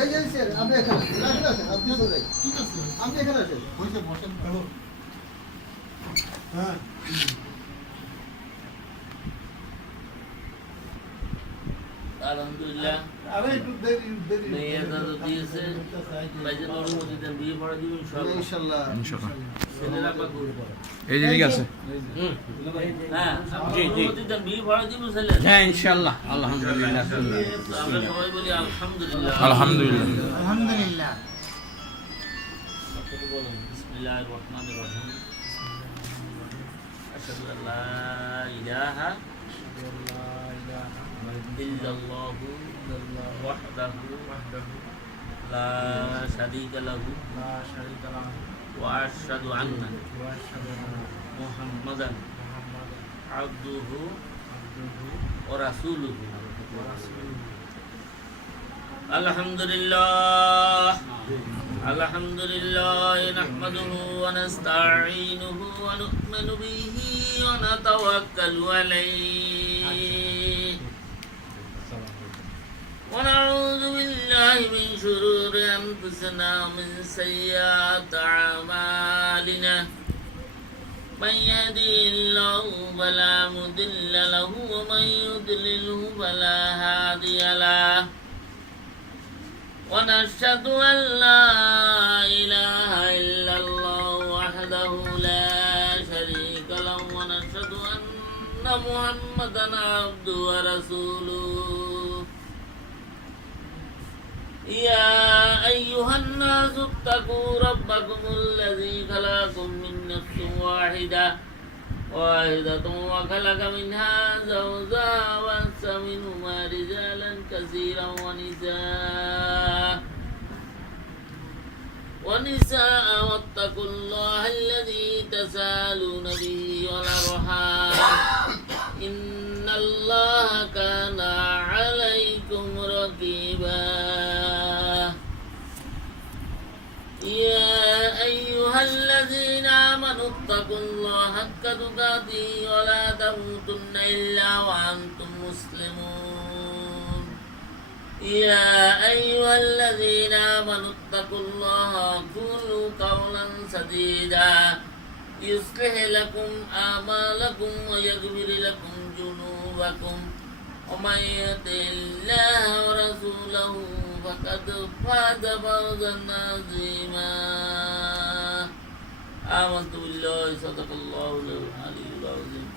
এই যে স্যার আপনি এখানে আসেন আপনি চলে যাই ঠিক আছে আপনি এখানে আসেন বসেন হ্যালো হ্যাঁ আলহামদুলিল্লাহ আরে একটু দেরি মেয়েরা তো দিয়েছে ভাইজান অনুমতিতে বিয়ে পড়া দিব ইনশাআল্লাহ ছেলেরা পাক এই যে ঠিক আছে হ্যাঁ জি জি অনুমতিতে বিয়ে পড়া দিব ছেলে হ্যাঁ ইনশাআল্লাহ আলহামদুলিল্লাহ আমরা সবাই বলি আলহামদুলিল্লাহ আলহামদুলিল্লাহ আলহামদুলিল্লাহ সকলে বলেন বিসমিল্লাহির রহমানির রহিম আশহাদু আল্লা ইলাহা ইল্লাল্লাহু ওয়াহদাহু লা শারীকা লাহু ওয়া আশহাদু আন্না মুহাম্মাদান আবদুহু ওয়া রাসূলুহু আলহামদুলিল্লাহ আলহামদুলিল্লাহ নাহমাদুহু ওয়া নাস্তাঈনুহু ওয়া নু'মিনু বিহি ওয়া নাতাওয়াক্কালু আলাইহি ونعوذ بالله من شرور أنفسنا ومن سيئات أعمالنا من يهده الله فلا مضل له ومن يضلله فلا هادي له ونشهد أن لا إله إلا الله وحده لا شريك له ونشهد أن محمدا عبده ورسوله يا أيها الناس اتقوا ربكم الذي خلقكم من نفس واحدة وخلق منها زوجها وبث منهما رجالا كثيرا ونساء واتقوا الله الذي تساءلون به والأرحام إن الله كان عليكم رقيبا يا أيها الذين آمنوا اتقوا الله حق تقاته ولا تموتن إلا وأنتم مسلمون يا أيها الذين آمنوا اتقوا الله وقولوا قولا سديدا يصلح لكم أعمالكم ويغفر لكم ذنوبكم ومن يطع الله ورسوله فقد فاز فوزا عظيما آمنت بالله صدق الله العلي العظيم